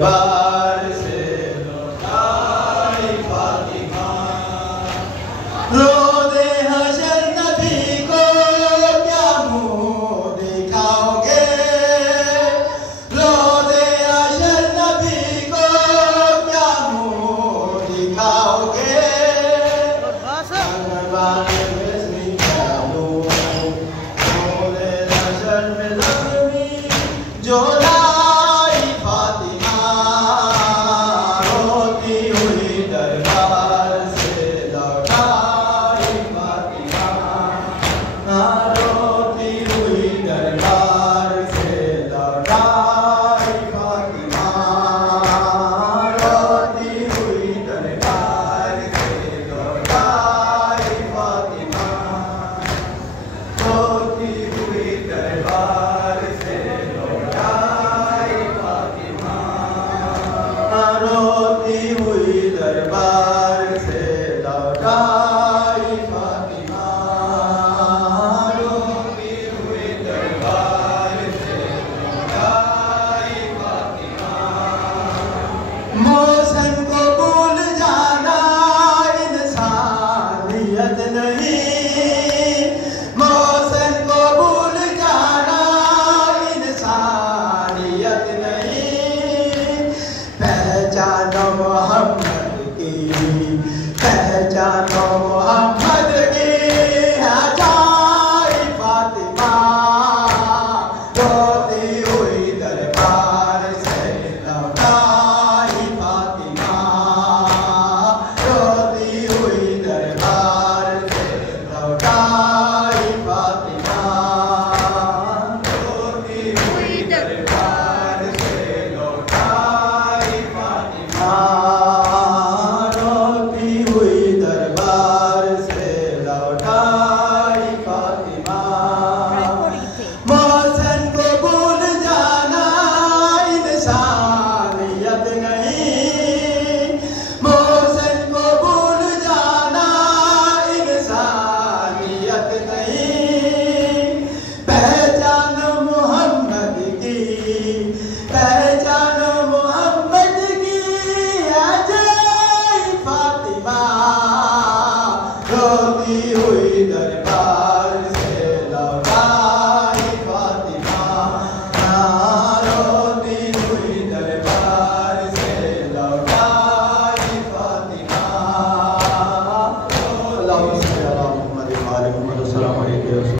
बार से लौटाई फातिमा, रो दे हशर नबी को क्या मुँह दिखाओगे, रो दे हशर नबी को क्या मुँह दिखाओगे, जो लाई फातिमा, रोती हुई दरबार से लौटाई फातिमा, रोती हुई दरबार से लौटाई फातिमा, रोती हुई दरबार से लौटाई फातिमा, रोती हुई दरबार से रोती हुई दरबार से लौटाई फातिमा, रोती हुई दरबार से लौटाई फातिमा। मौसम को भूल जाना इंसानियत नहीं, मौसम को भूल जाना इंसानियत नहीं, पहचानो मोहम्मद